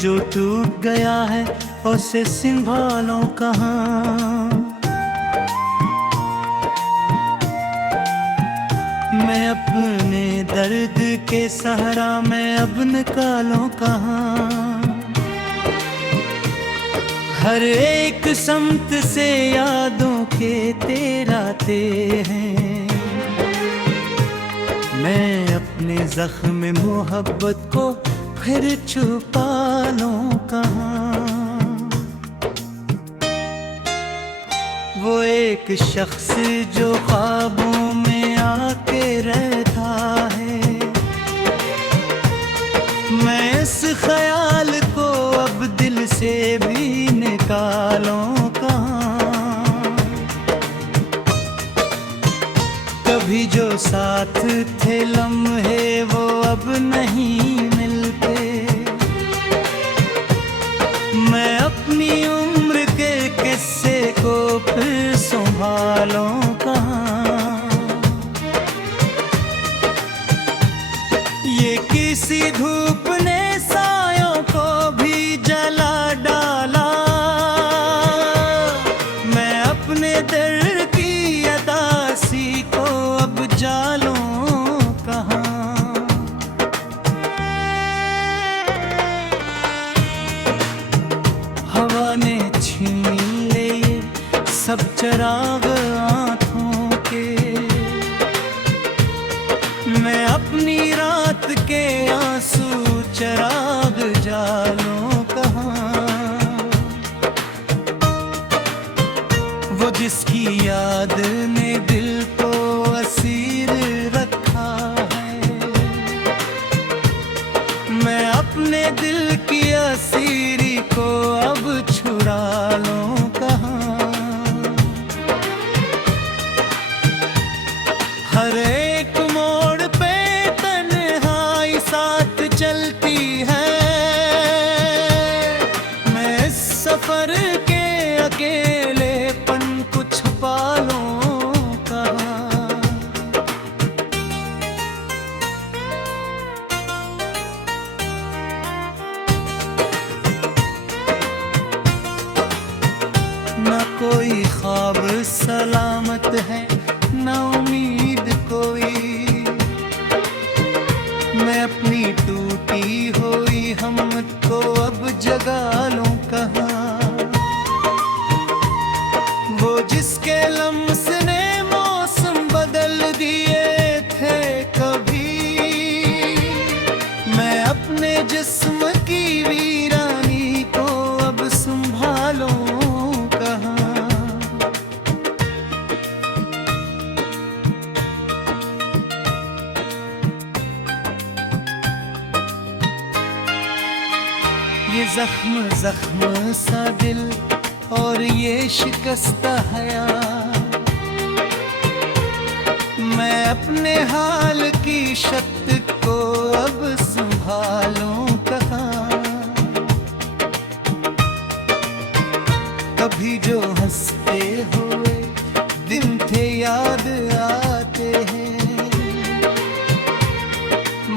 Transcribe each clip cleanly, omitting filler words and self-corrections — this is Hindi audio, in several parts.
जो टूट गया है उसे संभालो कहाँ। मैं अपने दर्द के सहारा मैं अब निकालूं कहाँ। हर एक समत से यादों के तेराते हैं। मैं अपने जख्म मोहब्बत को फिर छुपा लूं कहाँ। वो एक शख्स जो ख्वाबों में आके रहता है, मैं इस ख्याल को अब दिल से भी निकालूं कहाँ। कभी जो साथ थे लम्हे वो अब नहीं मिलते। मैं अपनी उम्र के किस्से को फिर संभालूं कहाँ। ये किसी धूप ने सायों को भी जला डाला। मैं अपने दिल की अदासी को अब जालूं कहाँ। हवा ने छीन ले सब चिराग आँखों के। मैं अपनी रात के आंसू चिराग जालूं कहाँ। वो जिसकी याद ने दिल को असीर रखा है, मैं अपने दिल की असीरी को अब छुड़ा लूं कहाँ। हर एक मोड़ पे तन्हाई साथ चलती है। मैं इस सफर के अकेलेपन को छुपा लूं कहाँ। न कोई ख्वाब सलामत है न उम्मीद कोई। मैं अपनी टूटी हुई हिम्मत को अब जगा लूं कहाँ। वो जिसके लम्स ने मौसम बदल दिए थे कभी। मैं अपने जिस्म की वीरानी को अब संभालूं कहाँ। ये जख्म जख्म सा दिल और ये शिकस्ता हया। मैं अपने हाल की शक्ति को अब संभालूं कहाँ। कभी जो हंसते हुए दिन थे याद आते हैं।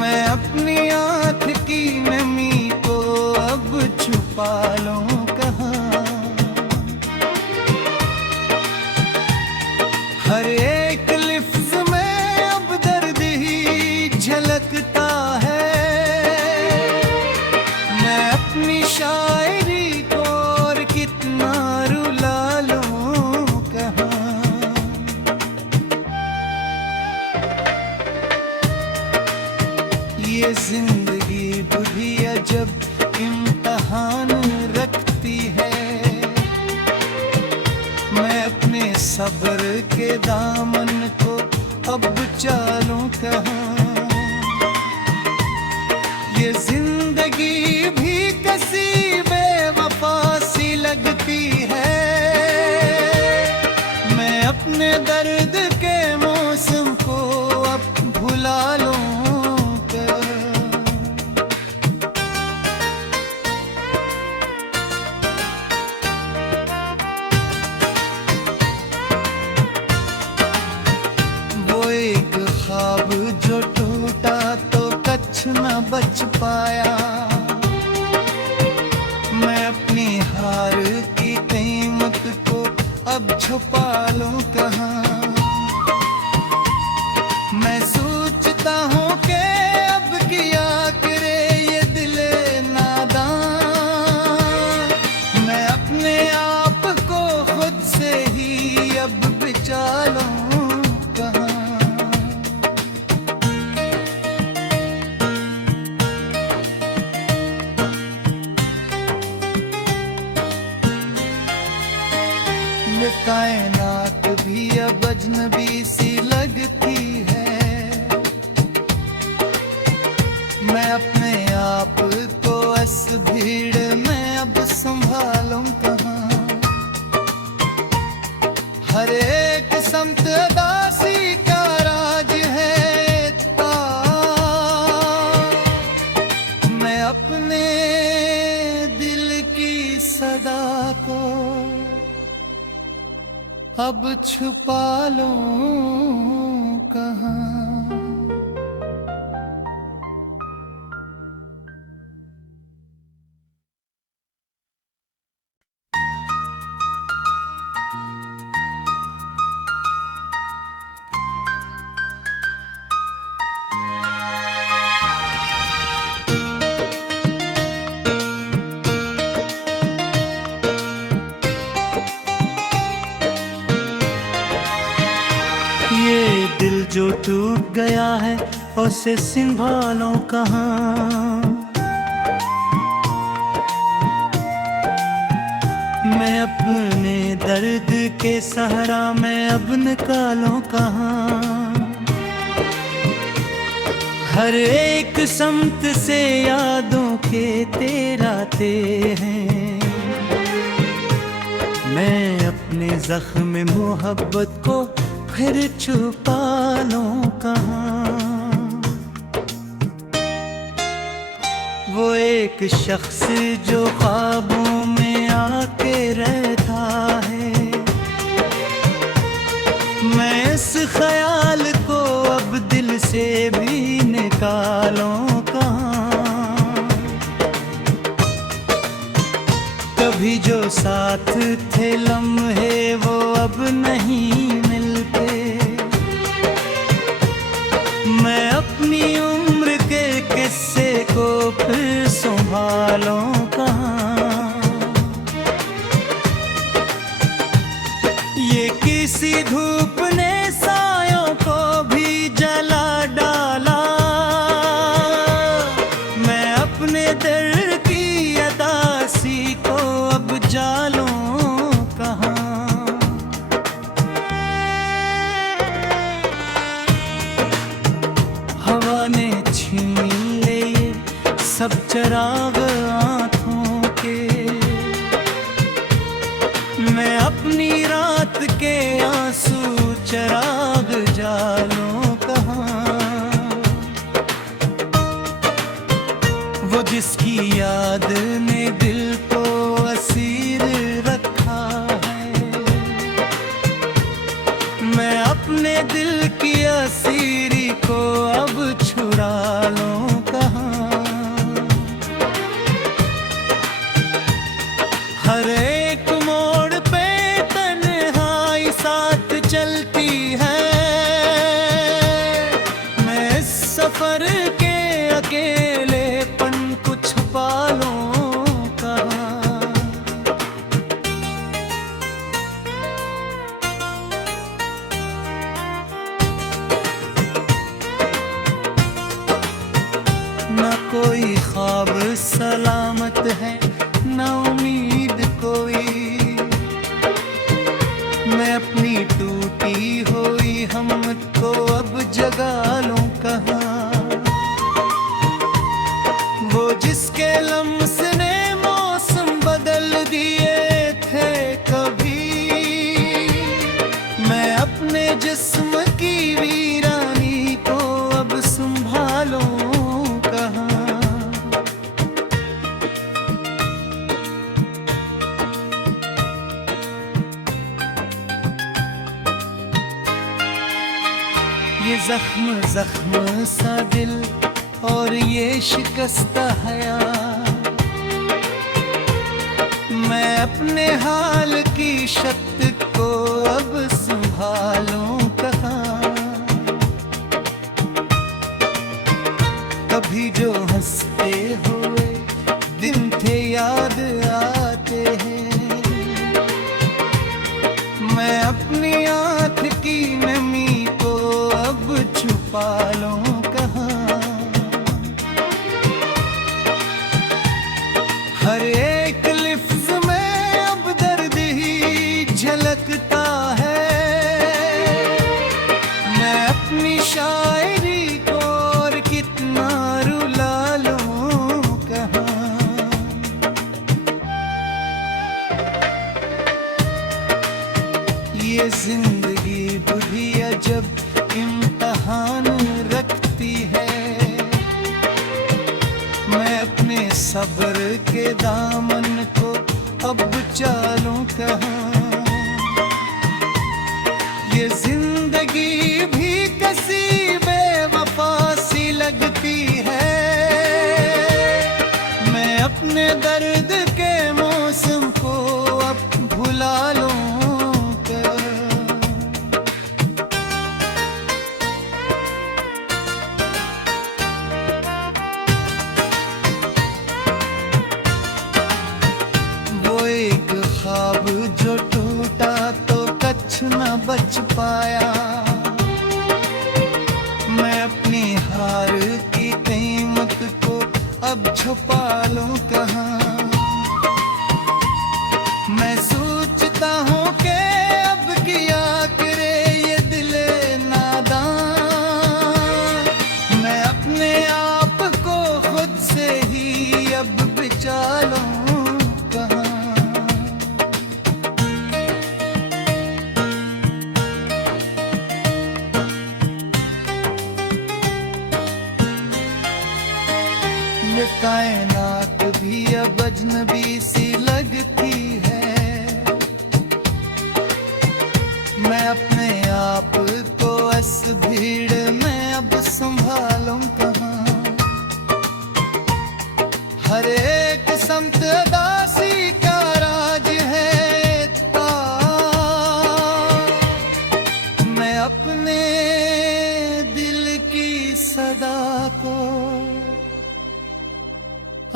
मैं अपनी आँख की नमी को अब छुपा लूं कहाँ। हर एक लिफ्ज़ में अब दर्द ही झलकता है। मैं अपनी शायरी को और कितना रुला लूं कहाँ। ये जिंदगी भी अजब इम्तहान रखती है। मैं अपने सब्र के दामन को अब चालूं कहाँ। ये जिंदगी भी कसी बेवफा सी लगती है। मैं अपने दर्द के मौसम को अब भुला लूं। ख्वाब जो टूटा तो कच्छ न बच पाया। भीड़ में अब संभालूं कहाँ। हर एक संत दासी का राज है इतना, मैं अपने दिल की सदा को अब छुपा लूं कहाँ। ये दिल जो टूट गया है उसे संभालो कहाँ। मैं अपने दर्द के सहारा मैं अब निकालूं कहाँ। हर एक समत से यादों के तेराते हैं, मैं अपने जख्म मोहब्बत को फिर छुपा लूं कहाँ। वो एक शख्स जो ख्वाबों में आके रहता है, मैं इस ख्याल को अब दिल से भी निकालूं कहाँ। कभी जो साथ थे लम्हे वो अब नहीं मिलते, मैं अपनी उम्र के किस्से को फिर संभालूं कहाँ। ये किसी धूप ने सायों को भी जला डाला, मैं अपने दिल की अदासी को अब जालूं कहाँ। हवा ने छीन ले ये सब चराग आँखों के, मैं अपनी रात के आंसू चराग जालूं कहाँ। वो जिसकी याद ने दिल को असीर रखा है, मैं अपने दिल की असीरी को अब छुड़ा लूं कहाँ। हर एक मोड़ पे तन्हाई साथ चलती है, मैं इस सफर के अकेलेपन को छुपा लूं कहाँ। न कोई ख्वाब सलामत है न उम्मीद कोई, मैं अपनी टूटी हुई हिम्मत को अब जगा लूं कहाँ। वो जिसके लम्स ने मौसम बदल दिए थे कभी, मैं अपने जिस्म की वीरानी को अब संभालूं कहाँ। ये जख्म जख्म सा दिल और ये शिकस्ता हया, मैं अपने हाल की शक्ति को अब संभालूं कहाँ। कभी जो हंसते हुए दिन थे याद आते हैं, मैं अपनी आँख की नमी को अब छुपा लूं कहाँ। हर एक लिफ्ज में अब दर्द ही झलकता है, मैं अपनी शायरी को और कितना रुला लूं कहाँ। ये जिंदगी बड़ी अजब इम्तहान रखती है। मैं अपने सब्र के दामन को अब चालूं कहाँ। ये जिंदगी भी किसी बेवफा सी लगती है। मैं अपने दर्द के मौसम को अब भुला लूं। ख्वाब जो टूटा तो कच्छ न बच पाया। मैं अपनी हार की कीमत को अब छुपा लूं कहाँ। मैं सोचता हूँ कि अब किया करे ये दिले नादान। मैं अपने आप को खुद से ही अब बचा लूं। कायनात भी अब अजनबी सी लगती है। मैं अपने आप को इस भीड़ में अब संभालूं कहाँ। हर एक समत दासी का राज है इतना। मैं अपने दिल की सदा को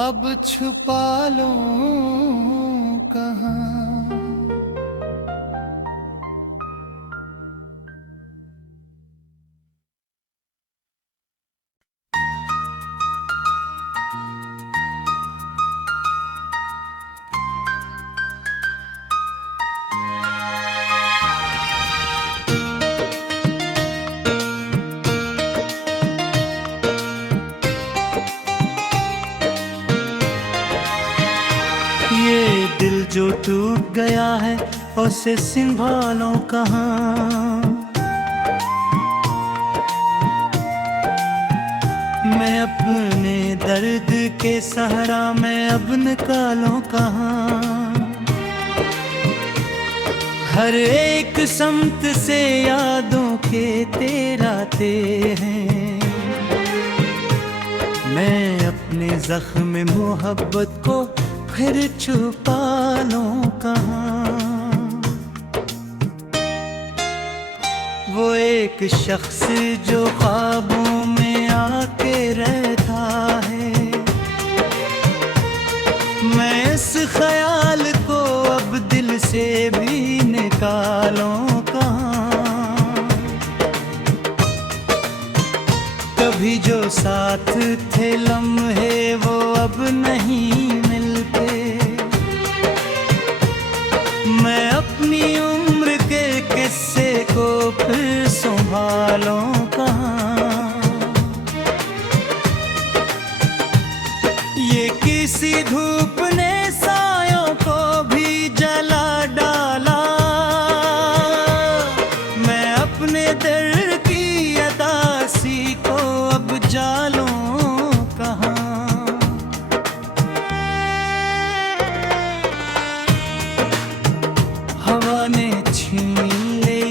अब छुपा लूं कहाँ। ये दिल जो टूट गया है उसे संभालो कहाँ। मैं अपने दर्द के सहारा में अब निकालूं कहाँ। हर एक समत से यादों के तेराते हैं। मैं अपने जख्म मोहब्बत को फिर छुपा लूं कहाँ। वो एक शख्स जो ख्वाबों में आके रहता है। मैं इस ख्याल को अब दिल से भी निकालूं कहाँ। कभी जो साथ थे लम्हे वो अब नहीं मिलते। मैं अपनी उम्र के किस्से को फिर संभालूं कहाँ। ये किसी धूप ने सायों को भी जला डाला। मैं अपने दिल की अदासी को अब जालूं कहाँ। हवा ने छीन ले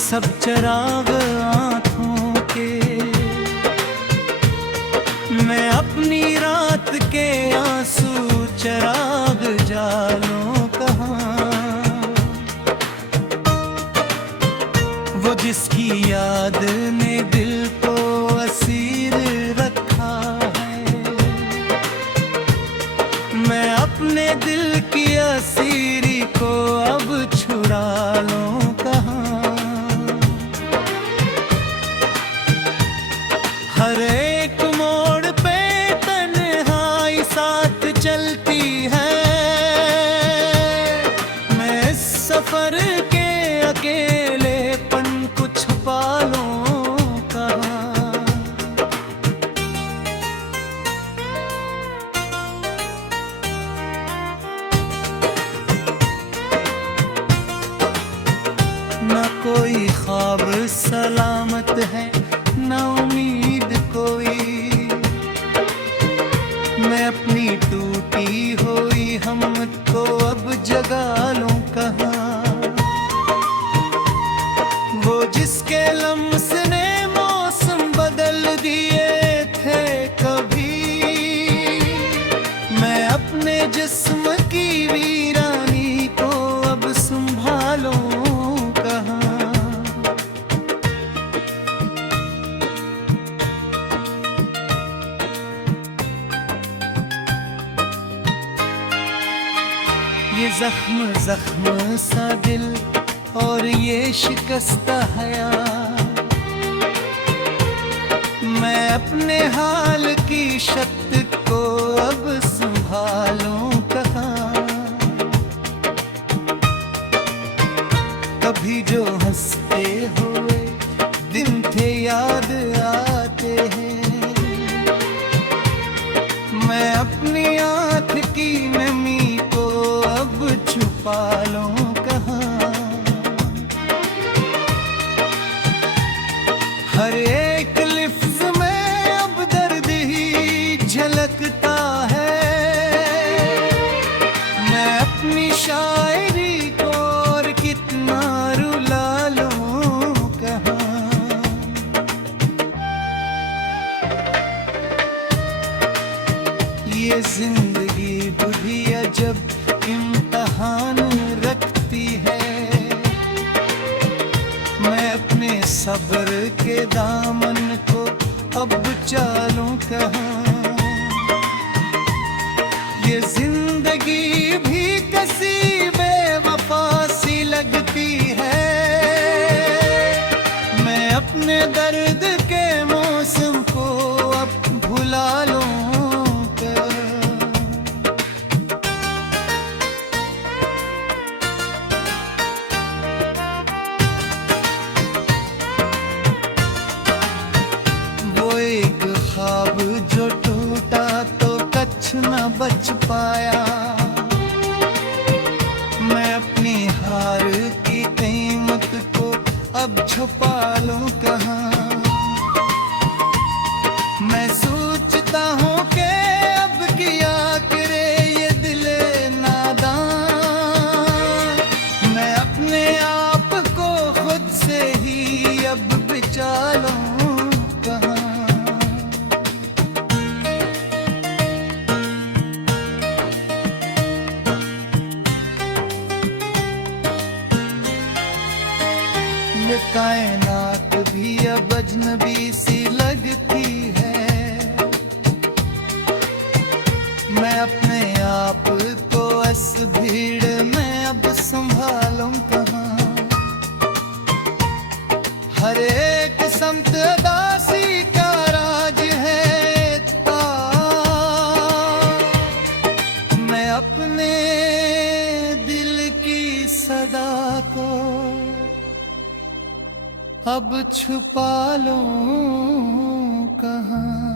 सब चराग आँखों के। मैं अपनी रात के आंसू चराग जालूं कहाँ। वो जिसकी याद ने दिल को असीर रखा है। मैं अपने दिल की असीरी को अब छुड़ा लूं कहाँ। हर एक मोड़ पे तन्हाई साथ चलती है। मैं इस सफर के अकेलेपन को छुपा लूं कहाँ। है ना उम्मीद कोई। मैं अपनी टूटी हुई हिम्मत को अब जगा लूं कहाँ। वो जिसके लम्स ने मौसम बदल दिए थे कभी, मैं अपने जिस्म की वीरानी को अब संभालूं कहाँ। ये जख्म जख्म सा दिल और ये शिकस्ता हया, मैं अपने हाल की शक्ति को अब संभालूं कहाँ। कभी जो हंसते हुए दिन थे याद आते हैं, मैं अपनी आँख की नमी को अब छुपा लूं कहाँ। हर एक लिफ्ज में अब दर्द ही झलकता है, मैं अपनी शायरी को और कितना रुला लूं कहाँ। ये जिंदगी बुढ़ी अजब इम्तहान रखती है, मैं अपने सब्र के दामन को अब चालूं कहाँ। ये जिंदगी भी किसी बेवफा सी लगती है, मैं अपने दर्द के मौसम को अब भुला लूं कहाँ। एक ख्वाब जो टूटा तो कच्छ न बच पाया, मैं अपनी हार की कीमत को अब छुपा लूं कहाँ। मैं सोचता हूँ कि अब किया करे ये दिल नादान, मैं अपने आप को खुद से ही अब बचा लूं कहाँ। कायनात भी अब अजनबी सी लगती है, मैं अपने आप को इस भीड़ में अब संभालूं कहाँ। हर एक समत दासी का राज है इतना, मैं अपने दिल की सदा को अब छुपा लूं कहाँ।